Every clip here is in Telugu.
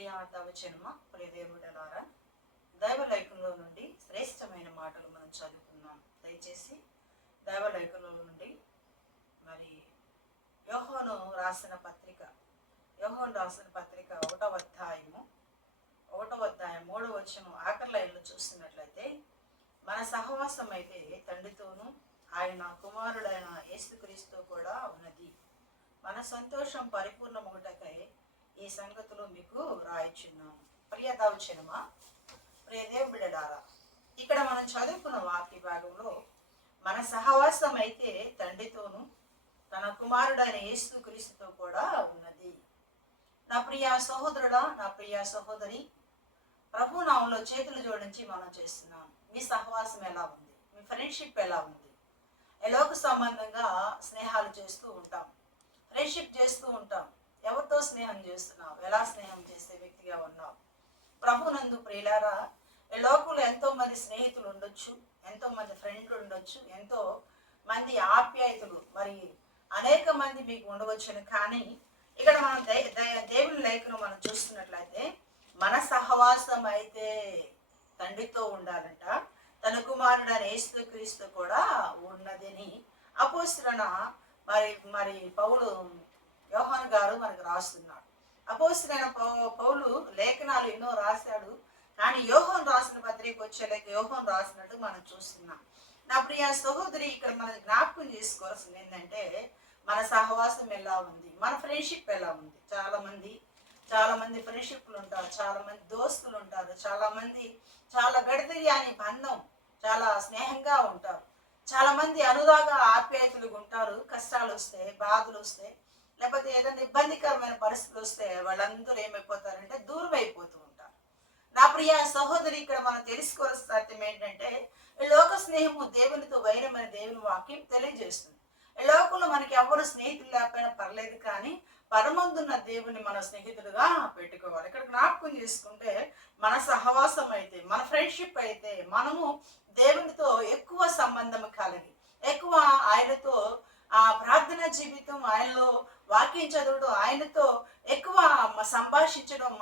ప్రియ దైవజనమా ప్రియ దేవుడలారా, దైవలేఖంలో నుండి శ్రేష్టమైన మాటలు మనం చదువుకుందాం. దయచేసి దైవలేఖంలో నుండి మరి యోహాను రాసిన పత్రిక 1వ అధ్యాయం 3వ వచనం ఆఖరి లైన్లో చూస్తున్నట్లయితే, మన సహవాసం అయితే తండ్రితోనూ ఆయన కుమారుడైన యేసుక్రీస్తు కూడా ఉన్నది. మన సంతోషం పరిపూర్ణమగుటకై ఈ సంగతులు మీకు రాయిచున్నాము. ప్రియ దైవజనమా, ప్రియ దేవుని బిడ్డలారా, ఇక్కడ మనం చదువుకున్న వాక్య భాగంలో మన సహవాసం అయితే తండ్రితోనూ తన కుమారుడైన యేసుక్రీస్తుతో కూడా ఉన్నది. నా ప్రియ సహోదరుడా, నా ప్రియ సహోదరి, ప్రభు నామంలో చేతులు జోడించి మనం చేస్తున్నాం. మీ సహవాసం ఎలా ఉంది? మీ ఫ్రెండ్షిప్ ఎలా ఉంది? ఎలోక సంబంధంగా స్నేహాలు చేస్తూ ఉంటాం, ఫ్రెండ్షిప్ చేస్తూ ఉంటాం. ఎవరితో స్నేహం చేస్తున్నావు? ఎలా స్నేహం చేసే వ్యక్తిగా ఉన్నావు? ప్రభునందు ప్రియులారా, ఈ లోకంలో ఎంతో మంది స్నేహితులు ఉండొచ్చు, ఎంతో మంది ఫ్రెండ్లు ఉండొచ్చు, ఎంతో మంది ఆప్యాయతలు మరి అనేక మంది మీకు ఉండవచ్చును. కానీ ఇక్కడ మనం దేవుని లేఖను మనం చూస్తున్నట్లయితే, మన సహవాసం అయితే తండ్రితో ఉండాలంట, తన కుమారుడైన యేసుక్రీస్తు కూడా ఉన్నదని అపోస్తలుడైన మరి పౌలు యోహాను గారు మనకు రాస్తున్నాడు. అపోస్తలుడైన పౌలు లేఖనాలు ఎన్నో రాశాడు, కానీ యోహాను రాసిన పత్రిక వచ్చేలేక యోహాను రాసినట్టు మనం చూస్తున్నాం. నా ప్రియ సహోదరి, ఇక్కడ మనం జ్ఞాపకం చేసుకోవాల్సింది ఏంటంటే, మన సహవాసం ఎలా ఉంది, మన ఫ్రెండ్షిప్ ఎలా ఉంది. చాలా మంది ఫ్రెండ్షిప్లు ఉంటారు, చాలా మంది దోస్తులు ఉంటారు, చాలా గడిదయ్యాని బంధం, చాలా స్నేహంగా ఉంటారు, చాలా మంది అనురాగ ఆప్యాయతలుగా ఉంటారు. కష్టాలు వస్తే, బాధలు వస్తే, లేకపోతే ఏదైనా ఇబ్బందికరమైన పరిస్థితులు వస్తే వాళ్ళందరూ ఏమైపోతారంటే దూరం అయిపోతూ ఉంటారు. నా ప్రియ సహోదరి, ఇక్కడ మనం తెలుసుకోవాల్సిన సత్యం ఏంటంటే, ఈ లోక స్నేహము దేవునితో వైరమైన దేవుని వాక్యం తెలియజేస్తుంది. ఈ లోకంలో మనకి ఎవరు స్నేహితులు లేకపోయినా పర్లేదు, కానీ పరమందున్న దేవుని మన స్నేహితుడుగా పెట్టుకోవాలి. ఇక్కడ జ్ఞాపకం చేసుకుంటే, మన సహవాసం అయితే, మన ఫ్రెండ్షిప్ అయితే, మనము దేవునితో ఎక్కువ సంబంధం కలిగి, ఎక్కువ ఆయనతో ప్రార్థన జీవితం, ఆయనలో వాక్యం చదవడం, ఆయనతో ఎక్కువ సంభాషించడం,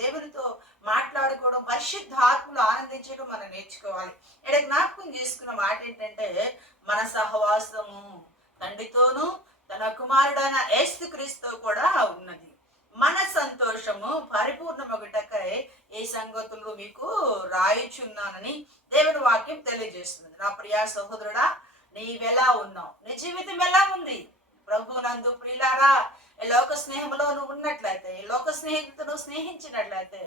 దేవునితో మాట్లాడుకోవడం, పరిశుద్ధ ఆత్మలో ఆనందించడం మనం నేర్చుకోవాలి. ఇక్కడ జ్ఞాపకం చేసుకున్న మాట ఏంటంటే, మన సహవాసము తండ్రితోనూ తన కుమారుడైన యేసుక్రీస్తు కూడా ఉన్నది. మన సంతోషము పరిపూర్ణమగుటకై ఈ సంగతులు మీకు రాయిచున్నానని దేవుని వాక్యం తెలియజేస్తుంది. నా ప్రియ సహోదరుడా, నీవెలా ఉన్నావు? నీ జీవితం ఎలా ఉంది? ప్రభునందు ప్రియులారా, ఈ లోక స్నేహంలో నువ్వు ఉన్నట్లయితే, ఈ లోక స్నేహితులను స్నేహించినట్లయితే,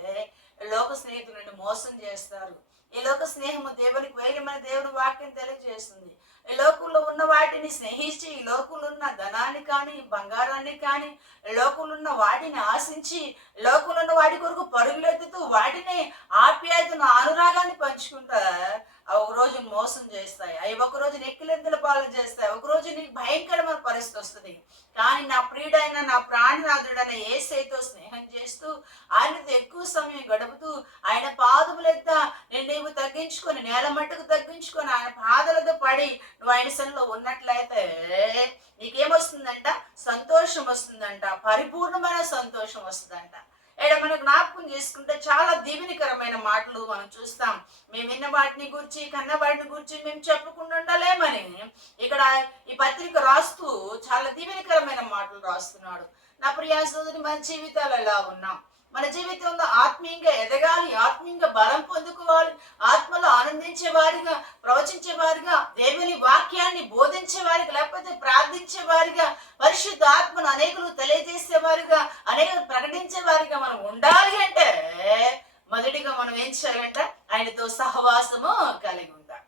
ఈ లోక స్నేహితులను మోసం చేస్తారు. ఈ లోక స్నేహము దేవునికి వైరమైన దేవుని వాక్యం తెలియజేస్తుంది. ఈ లోకంలో ఉన్న వాటిని స్నేహించి, ఈ లోకంలో ఉన్న ధనాన్ని కానీ, బంగారాన్ని కానీ, ఈ లోకంలో ఉన్న వాటిని ఆశించి, లోకంలో ఉన్న వాటి కొరకు పరుగులెత్తుతూ వాటిని ఆప్యాయతను, అనురాగాన్ని పంచుకుంటా ఒకరోజు మోసం చేస్తాయి. అవి ఒకరోజు నెక్కిలెందుల పాలు చేస్తాయి. ఒకరోజు నీకు భయంకరమైన పరిస్థితి వస్తుంది. కానీ నా ప్రియుడైన, నా ప్రాణనాథుడైన యేసయ్యతో స్నేహం చేస్తూ, ఆయనతో ఎక్కువ సమయం గడుపుతూ, ఆయన పాదములెత్త నీవు తగ్గించుకొని, నేల మట్టుకు తగ్గించుకొని, ఆయన పాదలతో పడి నువ్వు ఆయన సన్నిధిలో ఉన్నట్లయితే నీకేమొస్తుందంట? సంతోషం వస్తుందంట, పరిపూర్ణమైన సంతోషం వస్తుందంట. ఇక్కడ మనం జ్ఞాపకం చేసుకుంటే చాలా దీవెనకరమైన మాటలు మనం చూస్తాం. మేము విన్న వాటిని గురించి, కన్న వాటిని గురించి మేము చెప్పకుండా ఉండలేమని ఇక్కడ ఈ పత్రిక రాస్తూ చాలా దీవెనకరమైన మాటలు రాస్తున్నాడు. నా ప్రియ సోదరి, మన జీవితాలు ఎలా ఉన్నాం? మన జీవితంలో ఆత్మీయంగా ఎదగాలి, ఆత్మీయంగా బలం పొందుకోవాలి, ఆత్మలో ఆనందించే వారిగా, ప్రవచించే వారిగా, దేవుని వాక్యాన్ని బోధించే వారిగా, లేకపోతే ప్రార్థించే వారిగా, పరిశుద్ధ ఆత్మను అనేకులు తెలియజేసే వారిగా, అనేకులు ప్రకటించే వారిగా మనం ఉండాలి అంటే మొదటిగా మనం ఏం చేయాలంటే ఆయనతో సహవాసము కలిగి ఉండాలి,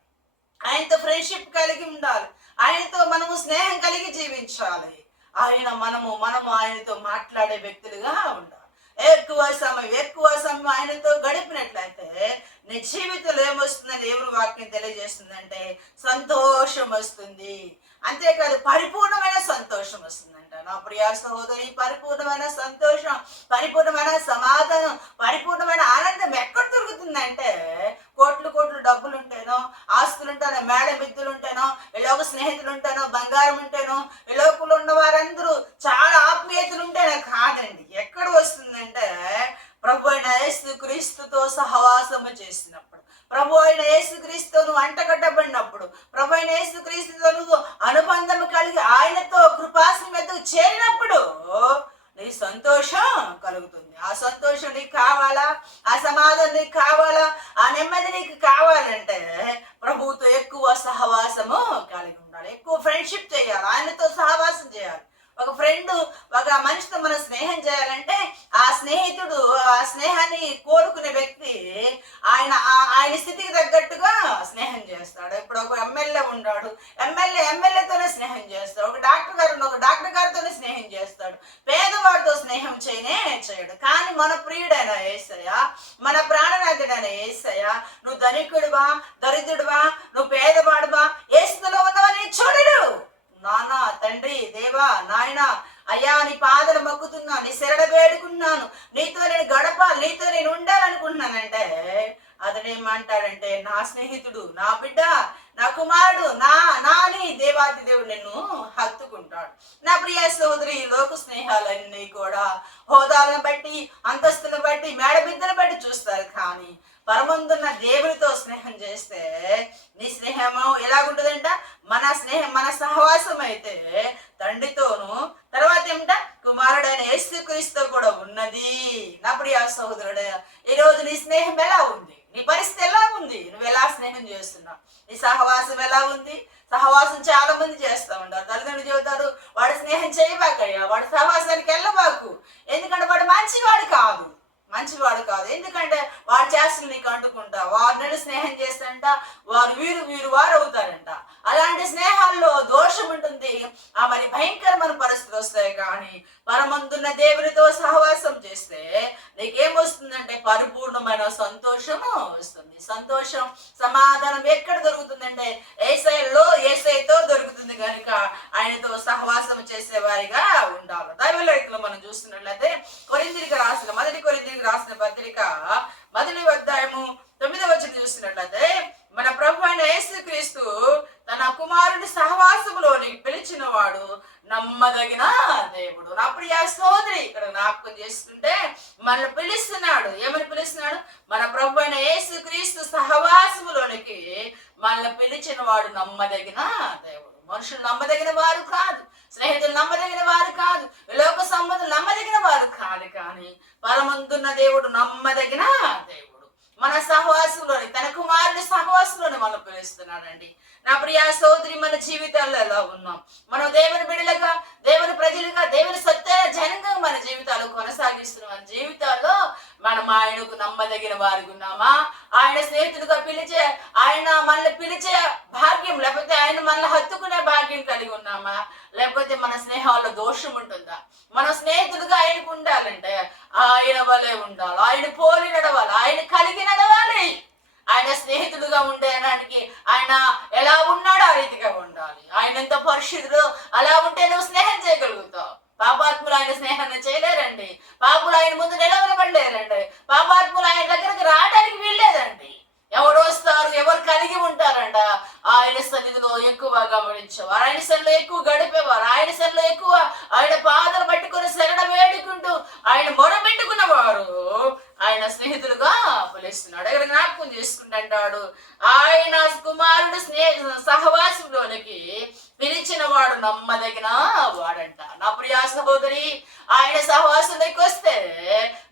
ఆయనతో ఫ్రెండ్షిప్ కలిగి ఉండాలి, ఆయనతో మనము స్నేహం కలిగి జీవించాలి. మనము ఆయనతో మాట్లాడే వ్యక్తులుగా ఉండాలి. ఎక్కువ సమయం ఆయనతో గడిపినట్లయితే నీ జీవితంలో ఏమొస్తుందని దేవుని వాక్యం తెలియజేస్తుందంటే సంతోషం వస్తుంది. అంతేకాదు, పరిపూర్ణమైన సంతోషం వస్తుందంట. నా ప్రియ సహోదరి, పరిపూర్ణమైన సంతోషం, పరిపూర్ణమైన సమాధానం, పరిపూర్ణమైన ఆనందం ఎక్కడ దొరుకుతుందంటే, కోట్లు డబ్బులు ఉంటేనో, ఆస్తులు ఉంటేనో, మేడ మిద్దులు ఉంటేనో, ఇలాగ స్నేహితులు ఉంటేనో, బంగారం ఉంటేనో, ఈ లోకంలో ఉన్న వారందరూ చాలా ఆత్మీయతలు ఉంటేనో కాదండి. ఎక్కడ వస్తుందంటే ప్రభు ప్రభు అయిన యేసుక్రీస్తుతో నువ్వు అంటగట్టబడినప్పుడు, ప్రభు అయిన యేసుక్రీస్తుతో నువ్వు అనుబంధం కలిగి ఆయనతో కృపాసనకు చేరినప్పుడు నీ సంతోషం కలుగుతుంది. ఆ సంతోషం నీకు కావాలా? ఆ సమాధానం నీకు కావాలా? ఆ నెమ్మది నీకు కావాలంటే ప్రభువుతో ఎక్కువ సహవాసము కలిగి ఉండాలి, ఎక్కువ ఫ్రెండ్షిప్ చేయాలి, ఆయనతో సహవాసం చేయాలి. ఒక ఫ్రెండ్, ఒక మనిషితో మనం స్నేహం చేయాలంటే ఆ స్నేహితుడు, ఆ స్నేహాన్ని కోరుకునే వ్యక్తి ఆయన స్థితికి తగ్గట్టుగా స్నేహం చేస్తాడు. ఇప్పుడు ఒక ఎమ్మెల్యే ఉన్నాడు, ఎమ్మెల్యేతోనే స్నేహం చేస్తాడు. ఒక డాక్టర్ గారు ఒక డాక్టర్ గారితోనే స్నేహం చేస్తాడు. పేదవాడితో స్నేహం చేయడు. కానీ మన ప్రియుడైన యేసయ్య, మన ప్రాణనాథుడైన యేసయ్య, నువ్వు ధనికుడువా, దరిద్రుడువా, నువ్వు పేదవాడువా, యేసులో ఉన్నవని చూడడు. నాన్న, తండ్రి, దేవా, నాయన, అయ్యా నీ పాదలు మొక్కుతున్నా, నీ శరణ వేడుకున్నాను, నీతో నేను గడపాలి, నీతో నేను ఉండాలనుకుంటున్నానంటే అతడేమంటాడంటే నా స్నేహితుడు, నా బిడ్డ, నా కుమారుడు, నాని దేవాతి దేవుడు నిన్ను హత్తుకుంటాడు. నా ప్రియ సోదరి, లోక స్నేహాలన్నీ కూడా హోదాలను బట్టి, అంతస్తులను బట్టి, మేడబిద్దలను బట్టి చూస్తారు. కానీ పరమందున్న దేవునితో స్నేహం చేస్తే నీ స్నేహము ఎలాగుంటుందంట? మన సహవాసం అయితే తండ్రితోను, తర్వాత ఏమిట కుమారుడైన యేసుక్రీస్తుతో కూడా ఉన్నది. నా ప్రియ సహోదరుడు, ఈరోజు నీ స్నేహం ఎలా ఉంది? నీ పరిస్థితి ఎలా ఉంది? నువ్వు ఎలా స్నేహం చేస్తున్నావు? నీ సహవాసం ఎలా ఉంది? సహవాసం చాలా మంది చేస్తూ ఉంటారు. తల్లిదండ్రులు చెబుతారు, వాడు స్నేహం చేయబాకయ్యా, వాడు సహవాసానికి వెళ్ళబాకు, ఎందుకంటే వాడు మంచివాడు కాదు. ఎందుకంటే వాడు చేస్తున్న నీకు అంటుకుంటా, వారు నెల స్నేహం చేస్తారంట, వారు అవుతారంట. అలాంటి స్నేహాల్లో దోషం ఉంటుంది, మరి భయంకరమైన పరిస్థితులు వస్తాయి. కానీ పరమందున్న దేవునితో సహవాసం చేస్తే నీకేమొస్తుందంటే పరిపూర్ణమైన సంతోషము వస్తుంది. సంతోషం, సమాధానం ఎక్కడ దొరుకుతుందంటే యేసయ్యతో దొరుకుతుంది. కనుక ఆయనతో సహవాసం చేసేవారిగా ఉండాలి. దైవలేఖలో మనం చూస్తున్నట్లయితే మొదటి కొరింథీయులకు రాసిన పత్రిక 1వ అధ్యాయము 9వ వచనం చూస్తున్నట్లయితే మన ప్రభు అయిన యేసుక్రీస్తు తన కుమారుని సహవాసములోని పిలిచిన వాడు నమ్మదగిన దేవుడు. నా ప్రియ సోదరి, ఇక్కడ జ్ఞాపకం చేసుకుంటే మనల్ని పిలుస్తున్నాడు. ఏమని పిలుస్తున్నాడు? మన ప్రభు అయిన యేసుక్రీస్తు సహవాసములోనికి మనల్ని పిలిచిన వాడు నమ్మదగిన దేవుడు. మనుషులు నమ్మదగిన వారు కాదు, స్నేహితులు నమ్మదగిన వారు కాదు, లోక సంబంధులు నమ్మదగిన వారు కాదు. కానీ పరమందున్న దేవుడు నమ్మదగిన దేవుడు. మన సహవాసంలోని, తన కుమారుని సహవాసంలోని మనం పిలుస్తున్నాడండి. నా ప్రియ సోదరి, మన జీవితాల్లో ఎలా ఉన్నాం? మనం దేవుని బిడ్డలుగా, దేవుని ప్రజలుగా, దేవుని సత్యైన జనంగా మన జీవితాలు కొనసాగిస్తున్న మన జీవితాల్లో మనం ఆయనకు నమ్మదగిన వారికి ఉన్నామా? ఆయన స్నేహితుడిగా పిలిచే, ఆయన మనల్ని పిలిచే భాగ్యం, లేకపోతే ఆయన మనల్ని హత్తుకునే భాగ్యం కలిగి ఉన్నామా? లేకపోతే మన స్నేహాల్లో దోషం ఉంటుందా? మన స్నేహితుడిగా ఆయనకు ఉండాలంటే ఆయన వలె ఉండాలి, ఆయన పోలి నడవాలి, ఆయన కలిగి నడవాలి. ఆయన స్నేహితుడుగా ఉండడానికి ఆయన ఎలా ఉన్నాడో ఆ రీతిగా ఉండాలి. ఆయన ఎంత పరిశుద్ధుడు, అలా ఉంటే నువ్వు స్నేహం చేయగలుగుతావు. పాపాత్ములు ఆయన స్నేహాన్ని చేయలేరండి. పాపులు ఆయన ముందు నిలవలబడలేరండి. పాపాత్ములు ఆయన దగ్గరికి రావడానికి వీల్లేదండి. ఎవరు వస్తారు, ఎవరు కలిగి ఉంటారంట? ఆయన సన్నిధిలో ఎక్కువ గమనించేవారు, ఆయన సన్నిధిలో ఎక్కువ గడిపేవారు, ఆయన సన్నిధిలో ఎక్కువ ఆయన పాదలు పట్టుకుని శరణ వేడుకుంటూ ఆయన మొరబెట్టుకున్నవారు ఆయన స్నేహితులుగా పిలుస్తున్నాడు. ఇక్కడ జ్ఞాపకం చేసుకుంటాడు, ఆయన కుమారుడు సహవాసంలోనికి పిలిచిన వాడు నమ్మదగిన వాడంట. నా ప్రియ సహోదరి, ఆయన సహవాసంలోకి వస్తే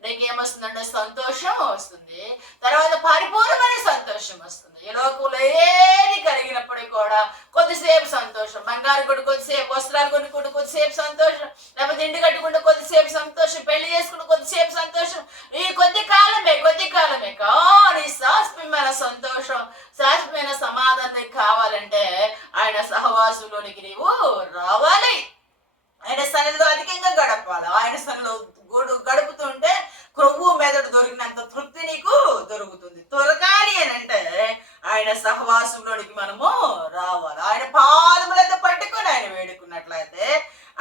నీకేమొస్తుందంటే సంతోషం వస్తుంది, తర్వాత పరిపూర్ణమైన సంతోషం వస్తుంది. ఈ లోకంలో ఏది కలిగినప్పటికీ కూడా కొద్దిసేపు సంతోషం, బంగారు కొడు కొద్దిసేపు, వస్త్రాలు కొనుక్కుంటూ కొద్దిసేపు సంతోషం, లేకపోతే ఇంటి కట్టుకుంటూ కొద్దిసేపు సంతోషం, పెళ్లి చేసుకుంటూ కొద్దిసేపు సంతోషం. ఈ కొద్ది కాలమే కానీ శాశ్వతమైన సంతోషం, శాశ్వతమైన సమాధానం కావాలంటే ఆయన సహవాసంలోనికి నీవు రావాలి. ఆయన సన్నిధిలో అధికంగా గడపాలి. ఆయన సన్నిధిలో గడుపుతుంటే క్రొవ్వు మెదడు దొరికినంత తృప్తి నీకు దొరుకుతుంది. దొరకాలి అని అంటే ఆయన సహవాసంలోనికి మనము రావాలి. ఆయన పాదములతో పట్టుకొని ఆయన వేడుకున్నట్లయితే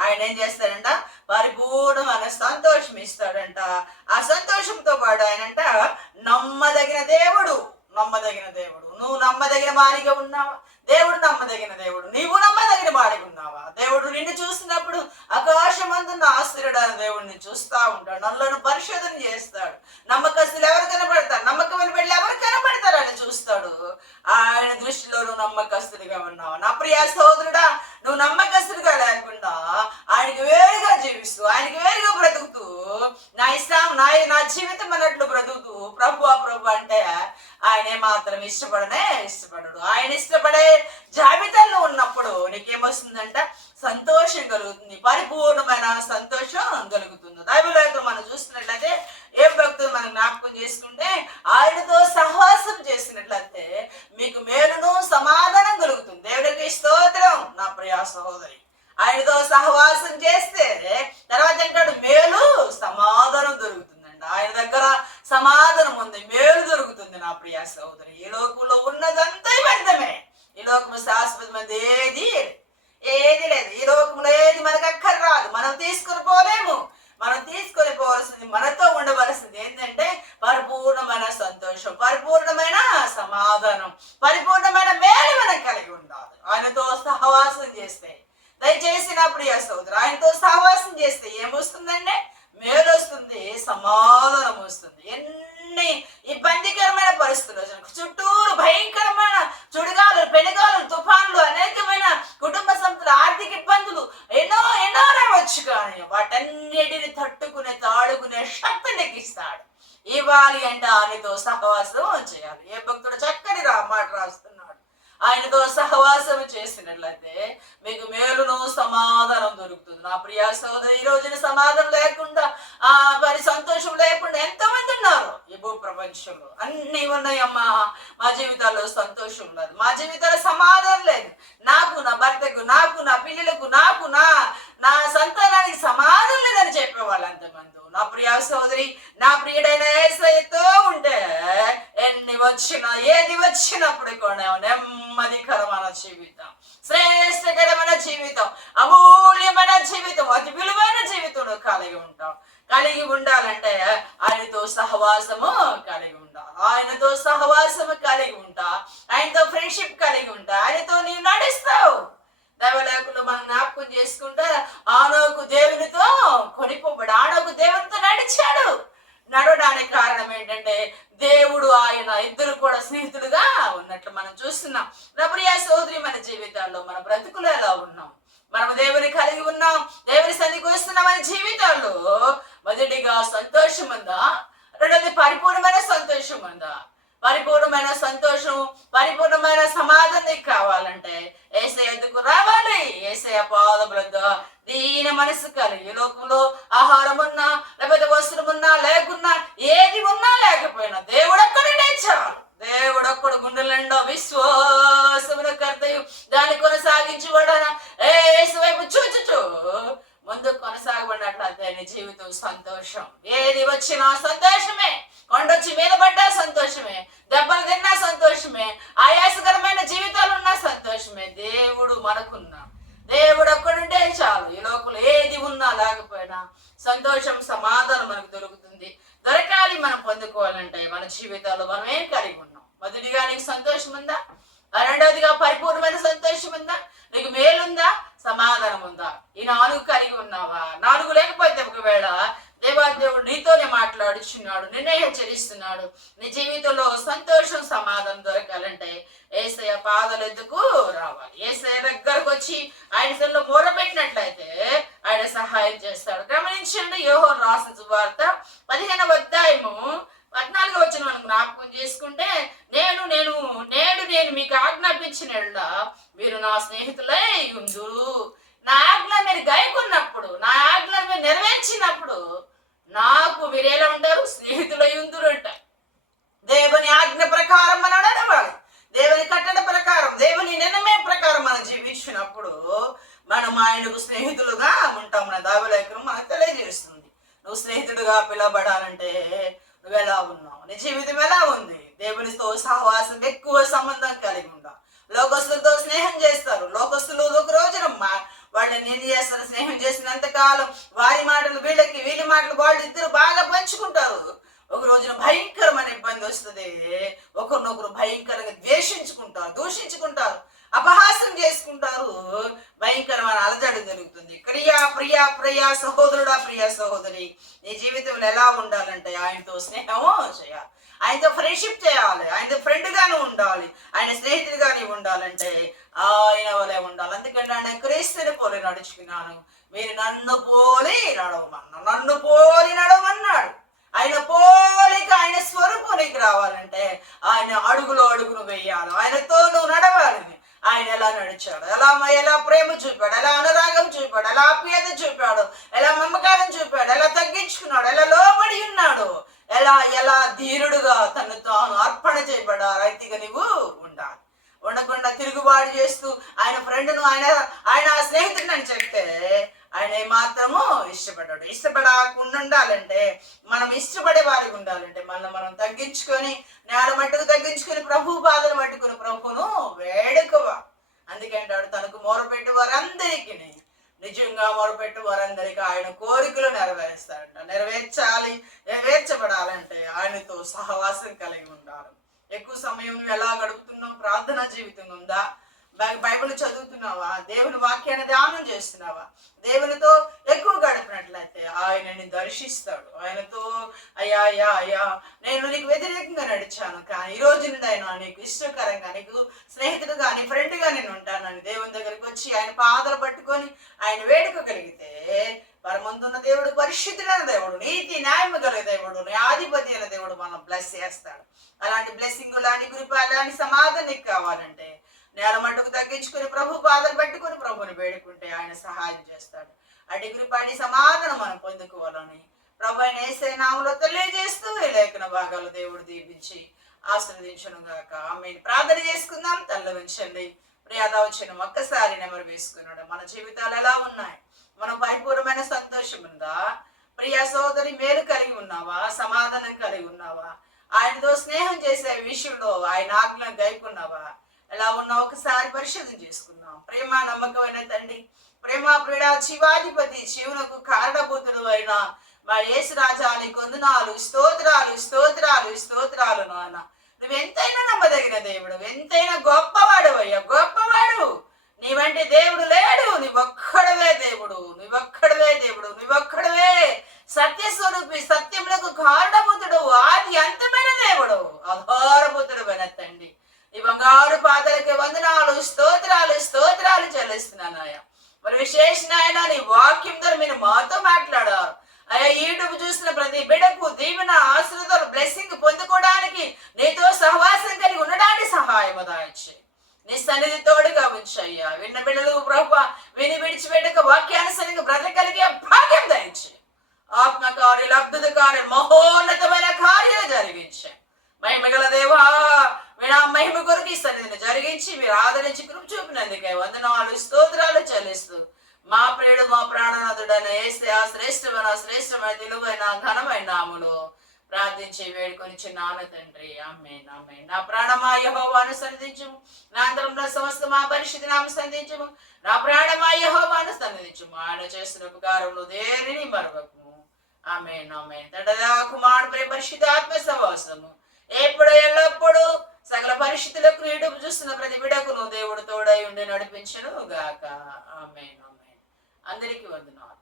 ఆయన ఏం చేస్తాడంట? పరిపూర్ణమైన సంతోషం ఇస్తాడంట. ఆ సంతోషంతో పాటు ఆయనంట నమ్మదగిన దేవుడు. నమ్మదగిన దేవుడు. నువ్వు నమ్మదగిన వారిగా ఉన్నావా? దేవుడు నమ్మదగిన దేవుడు. నీవు నమ్మదగిన వాడిగా ఉన్నావా? దేవుడు నిన్ను చూసినప్పుడు ఆకాశమందున్న ఆశ్చర్యమైన దేవుడిని చూస్తా ఉంటాడు. నల్లను పరిశోధన చేస్తాడు. నమ్మకస్తులు ఎవరు కనబడతారు, నమ్మకమైన బిడ్డలు ఎవరు కనబడతారు అని చూస్తాడు. ఆయన దృష్టిలో నువ్వు నమ్మకస్తుడిగా ఉన్నావా? నా ప్రియ సోదరుడా, నువ్వు నమ్మకస్తుడిగా లేకుండా ఆయనకి వేరుగా జీవిస్తూ, ఆయనకి వేరుగా బ్రతుకుతూ, నా ఇష్టం నా జీవితం అన్నట్లు బ్రతుకుతూ ప్రభు అంటే ఆయనే మాత్రం ఇష్టపడడు. ఆయన ఇష్టపడే జాబితాలో ఉన్నప్పుడు నీకేమొస్తుందంట? సంతోషం కలుగుతుంది, పరిపూర్ణమైన సంతోషం కలుగుతుంది. బైబిల్లో మనం చూస్తున్నట్లయితే ఏ భక్తులు మనం జ్ఞాపకం చేసుకుంటే, ఆయనతో సహవాసం చేసినట్లయితే మీకు మేలును సమాధానం కలుగుతుంది. దేవుడికి స్తోత్రం నా ప్రియ సహోదరి. ఆయనతో సహవాసం చేస్తే తర్వాత అంటాడు మేలు సమాధానం దొరుకుతుందండి. ఆయన దగ్గర సమాధానం ఉంది, మేలు దొరుకుతుంది నా ప్రియ సహోదరి. ఈ లోకంలో ఉన్నదంతా వ్యర్థమే. ఈ లోకము శాశ్వతమైనది ఏది లేదు. ఈ లోకంలో ఏది మనకు అక్కర రాదు. మనం తీసుకుని పోలేము. మనం తీసుకొని పోవలసింది, మనతో ఉండవలసింది ఏంటంటే పరిపూర్ణమైన సంతోషం, పరిపూర్ణమైన సమాధానం, పరిపూర్ణమైన మేలు మనం కలిగి ఉండాలి. ఆయనతో సహవాసం చేస్తే, దయచేసి నా ప్రియ సోదరు, ఆయనతో సహవాసం చేస్తే ఏమొస్తుందంటే మేలు వస్తుంది, సమాధానం వస్తుంది. ఎన్ని ఇబ్బందికరమైన పరిస్థితులు, చుట్టూరు భయంకరమైన చుడిగాలు, పెనుగాలు, తుఫాన్లు, అనేకమైన కుటుంబ సంస్థలు, ఆర్థిక ఇబ్బందులు ఎన్నో రావచ్చు. కానీ వాటన్నిటిని తట్టుకునే, తాడుకునే శక్తి నీకు ఇస్తాడు. ఇవ్వాలి అంటే ఆయనతో సహవాసం చేయాలి. ఏ భక్తుడు చక్కని మాట రాస్తున్నాడు. ఆయనతో సహవాసం చేసినట్లయితే మీకు మేలును సమాధానం దొరుకుతుంది. నా ప్రియ సోదరి, ఈ రోజున సమాధానం లేకుండా, మరి సంతోషం లేకుండా ఎంతమంది ఉన్నారు ఈ భూ ప్రపంచంలో. అన్నీ ఉన్నాయమ్మా, మా జీవితాల్లో సంతోషం లేదు, మా జీవితాల్లో సమాధానం లేదు. నాకు, నా భర్తకు, నాకు, నా పిల్లలకు, నాకు, నా సంతానానికి సమాధానం లేదని చెప్పేవాళ్ళు ఎంతమంది. నా ప్రియ సోదరి, నా ప్రియుడైన యేసయ్యతో ఉంటే ఏది వచ్చినప్పుడు కూడా నెమ్మదికరమైన జీవితం, శ్రేష్టకరమైన జీవితం, అమూల్యమైన జీవితం, అతి విలువైన జీవితం కలిగి ఉండాలంటే ఆయనతో సహవాసము కలిగి ఉండాలి. ఆయనతో సహవాసము కలిగి ఉంటా, ఆయనతో ఫ్రెండ్షిప్ కలిగి ఉంటా, ఆయనతో నీవు నడుస్తావు. దైవలేఖలు మనం జ్ఞాపకం చేసుకుంటే ఆనోకు దేవునితో కొనిపోబడి ఆనోకు దేవునితో నడిచాడు. నడవడానికి కారణం ఏంటంటే దేవుడు, ఆయన ఇద్దరు కూడా స్నేహితులుగా ఉన్నట్లు మనం చూస్తున్నాం. నా ప్రియ సోదరి, మన జీవితాల్లో మన బ్రతుకులు ఎలా ఉన్నాం? మనం దేవుని కలిగి ఉన్నాం, దేవుని సన్నిధికి వస్తున్నాం. మన జీవితాల్లో మొదటిగా సంతోషం ఉందా? రెండోది పరిపూర్ణమైన సంతోషం ఉందా? పరిపూర్ణమైన సంతోషం, పరిపూర్ణమైన సమాధానం కావాలంటే యేసయ్య ఎద్దుకు రావాలి. యేసయ్య పాదములతో దీన మనసు కలిగి, ఈ లోకంలో ఆహారం ఉన్నా, లేకపోతే వస్త్రం ఉన్నా, లేకున్నా, ఏది ఉన్నా లేకపోయినా దేవుడొక్కడే చాలు. దేవుడొక్కడు గుండెలండో విశ్వాసమును కర్తయు దాన్ని కొనసాగించువాడన యేసు వైపు చూచుచు ముందు కొనసాగబడినట్లయితే నీ జీవితం సంతోషం. ఏది వచ్చినా సంతోషమే, కొండొచ్చి మీద పడ్డా సంతోషమే, దెబ్బలు తిన్నా సంతోషమే, ఆయాసకరమైన జీవితాలు ఉన్నా సంతోషమే. దేవుడు మనకున్నా, దేవుడు ఒక్కడుంటే చాలు. ఈ లోకంలో ఏది ఉన్నా లేకపోయినా సంతోషం, సమాధానం మనకు దొరుకుతుంది. దొరకాలి, మనం పొందుకోవాలంటే మన జీవితాల్లో మనం ఏం కలిగి ఉన్నాం? మొదటిగా నీకు సంతోషం ఉందా? రెండవదిగా పరిపూర్ణమైన సంతోషం ఉందా? నీకు మేలుందా? సమాధానం ఉందా? ఈ 4 కలిగి ఉన్నావా? 4 లేకపోతే ఒకవేళ దేవాదేవుడు నీతోనే మాట్లాడుచున్నాడు, నిన్నే హెచ్చరిస్తున్నాడు. నీ జీవితంలో సంతోషం, సమాధానం దొరకాలంటే యేసయ్య పాదాల ఎద్దుకు రావాలి. యేసయ్య దగ్గరకు వచ్చి ఆయన సన్నిధిలో మొరపెట్టినట్లయితే ఆయన సహాయం చేస్తాడు. గమనించండి, యోహోను రాసిన సువార్త 15వ అధ్యాయము 14వ వచనం మనం జ్ఞాపకం చేసుకుంటే, నేను మీకు ఆజ్ఞాపించిన మీరు నా స్నేహితులై ఉందురు. నా ఆజ్ఞ మీరు గైకొన్నప్పుడు, నా ఆజ్ఞ మీరు నెరవేర్చినప్పుడు నాకు మీరు ఎలా ఉంటారు? స్నేహితులై ఉందురు అంట. దేవుని ఆజ్ఞ ప్రకారం మనం నడవాలి. దేవుని కట్టడ ప్రకారం, దేవుని నిర్ణయం ప్రకారం మనం జీవించినప్పుడు మనం ఆయనకు స్నేహితులుగా ఉంటాం. మన దైవలేఖనం మనకు తెలియజేస్తుంది. నువ్వు స్నేహితుడుగా పిలవబడాలంటే నువ్వు ఎలా ఉన్నావు? నీ జీవితం ఎలా ఉంది? దేవునితో సహవాసం, ఎక్కువ సంబంధం కలిగి ఉండాలి. లోకస్తులతో స్నేహం చేస్తారు. లోకస్తులు ఒక రోజున వాళ్ళని ఏం చేస్తారు? స్నేహం చేసినంత కాలం వారి మాటలు వీళ్ళకి, వీళ్ళ మాటలు వాళ్ళు ఇద్దరు బాగా పంచుకుంటారు. ఒక రోజున భయంకరమైన ఇబ్బంది వస్తుంది. ఒకరినొకరు భయంకరంగా ద్వేషించుకుంటారు, దూషించుకుంటారు, అపహాసం చేసుకుంటారు. భయంకరమైన అలజడి జరుగుతుంది. ప్రియా సహోదరుడా, ప్రియా సహోదరి, నీ జీవితంలో ఎలా ఉండాలంటే ఆయనతో స్నేహము చేయాలి, ఆయనతో ఫ్రెండ్షిప్ చేయాలి, ఆయనతో ఫ్రెండ్గానే ఉండాలి, ఆయన స్నేహితుడిగానే ఉండాలంటే ఆయన వలె ఉండాలి. అందుకంటే ఆయన క్రీస్తుని పోలి నడుచుకున్నాను, మీరు నన్ను పోలి నడవమన్నాడు. ఆయన పోలిక, ఆయన స్వరూపానికి రావాలంటే ఆయన అడుగును వేయాలి, ఆయనతో నువ్వు నడవాలి. ఆయన ఎలా నడిచాడు, ఎలా ప్రేమ చూపాడు, ఎలా అనురాగం చూపాడు, ఎలా ఆప్యాయత చూపాడు, ఎలా మమకారం చూపాడు, ఎలా తగ్గించుకున్నాడు, ఎలా లోబడి ఉన్నాడు, ఎలా ధీరుడుగా తను తాను అర్పణ చేయబడ రైతుగా నువ్వు ఉండాలి. ఉండకుండా తిరుగుబాటు చేస్తూ ఆయన ఫ్రెండ్ను ఆయన స్నేహితుడిని అని చెప్తే ఆయన ఏమాత్రము ఇష్టపడకుండా ఉండాలంటే, మనం ఇష్టపడే వారికి ఉండాలంటే మనం తగ్గించుకొని, నేల మట్టుకు తగ్గించుకొని ప్రభు బాధలు పట్టుకుని ప్రభును వేడుకవ. అందుకంటాడు తనకు మొరపెట్టు వారందరికీ, నిజంగా మొరపెట్టు వారందరికీ ఆయన కోరికలు నెరవేరుస్తాడంట. నెరవేర్చబడాలంటే ఆయనతో సహవాసం కలిగి ఉండాలి. ఎక్కువ సమయం నువ్వు ఎలా గడుపుతున్నావు? ప్రార్థనా జీవితం ఉందా? బైబిల్ చదువుతున్నావా? దేవుని వాక్యాన్ని ధ్యానం చేస్తున్నావా? దేవునితో ఎక్కువ గడిపినట్లయితే ఆయనని దర్శిస్తాడు. ఆయనతో అయ్యా నేను నీకు వ్యతిరేకంగా నడిచాను, కానీ ఈ రోజు నుండి ఆయన నీకు ఇష్టకరంగా, నీకు స్నేహితుడుగా, నీ ఫ్రెండ్గా నేను ఉంటానని దేవుని దగ్గరికి వచ్చి ఆయన పాదలు పట్టుకొని ఆయన వేడుకోగలిగితే, పరమందున్న దేవుడు, పరిశుద్ధుడైన దేవుడు, నీతి న్యాయం కలిగిన దేవుడు, న్యాయాధిపతి అయిన దేవుడు మనం బ్లెస్ చేస్తాడు. అలాంటి బ్లెస్సింగ్, అలాంటి కృప, అలాంటి సమాధానం నీకు కావాలంటే నేల మట్టుకు తగ్గించుకుని ప్రభు పాదలు పట్టుకుని ప్రభుని వేడుకుంటే ఆయన సహాయం చేస్తాడు. అటు కృప, అటు సమాధానం మనం పొందుకోవాలని ప్రభు అయిన యేసయ్య నామములో తెలియజేస్తూ ఈ లేఖన భాగాలు దేవుడు దీవించి ఆశీర్వదించును గాక. ఆమేన్. ప్రార్థన చేసుకుందాం. తల్ల ఉంచండి. ప్రియాద వచ్చిన ఒక్కసారి నెమరు వేసుకున్నాడు. మన జీవితాలు ఎలా ఉన్నాయి? మనం పరిపూర్ణమైన సంతోషం ఉందా? ప్రియా సోదరి, మేలు కలిగి ఉన్నావా? సమాధానం కలిగి ఉన్నావా? ఆయనతో స్నేహం చేసే విషయంలో ఆయన ఆజ్ఞలను గైకున్నావా? ఎలా ఉన్నావు? ఒకసారి పరిశోధన చేసుకుందాం. ప్రేమ నమ్మకమైన తండ్రి, ప్రేమ ప్రియుడ, జీవాధిపతి, జీవునకు కారణభూతుడు అయిన మా యేసు రాజా, నీకు వందనాలు, స్తోత్రాలు నాన్న. నువ్వెంతైనా నమ్మదగిన దేవుడు, ఎంతైనా గొప్పవాడు అయ్యా, గొప్పవాడు. నీవంటే దేవుడు లేడు. నీవొక్కడవే దేవుడు, నీవొక్కడవే సత్యస్వరూపి, సత్యములకు కారణభూతుడు, ఆది అంతమైన దేవుడు, ఆధారభూతుడు అయిన తండ్రి, ఈ బంగారు పాదాలకి వందనాలు, స్తోత్రాలు చెల్లిస్తున్నానయ్యా. మరి విశేషణ ఆయన నీ వాక్యం ద్వారా మీరు మాతో మాట్లాడారు అయ్యా. యూట్యూబ్ చూసిన ప్రతి బిడ్డకు దీవెన, ఆశీర్వాదాలు, బ్లెస్సింగ్ పొందుకోవడానికి, నీతో సహవాసం కలిగి ఉండడానికి సహాయం దాయిచ్చి నీ సన్నిధి తోడుగా ఉంచయ్యా. విన్న బిడ్డలు ప్రభువా, విని విడిచిపెట్టక వాక్యానుసరంగా బ్రతకలిగే భాగ్యం దాయిచ్చి ఆత్మకార్యాలు, అద్భుత కార్యాలు, మహోన్నతమైన కార్యాలు జరిగించాయి. మహిమగల దేవా, మహిమ కొరకు ఈ సన్నిధిని జరిగించి మీరు ఆదరించి కృప చూపినందుకే వందనాలు, స్తోత్రాలు చెల్లిస్తూ మా ప్రియుడు, మా ప్రాణనాథుడైన యేసయ్య శ్రేష్టమైన తెలుగైన ఘనమైన నామములో ప్రార్థించి వేడుకొని చిన్నాను తండ్రి. ఆమేన్. నా ప్రాణమా యెహోవాను సన్నిధించుము, నా అంతరంలో సమస్త మా పరిశుద్ధ నామమును సన్నిధించుము. నా ప్రాణమా యెహోవాను సన్నిధించుము, ఆయన చేసిన ఉపకారములు దేనిని మరువకుము. ఆమేన్. తండ్రి కుమారుడు పరిశుద్ధాత్మ సహవాసము ఎప్పుడు ఎల్లప్పుడు సకల పరిస్థితులకు యూట్యూబ్ చూస్తున్న ప్రతి బిడ్డకును దేవుడు తోడై ఉండి నడిపించును గాక. ఆమేన్. అందరికీ వందనాలు.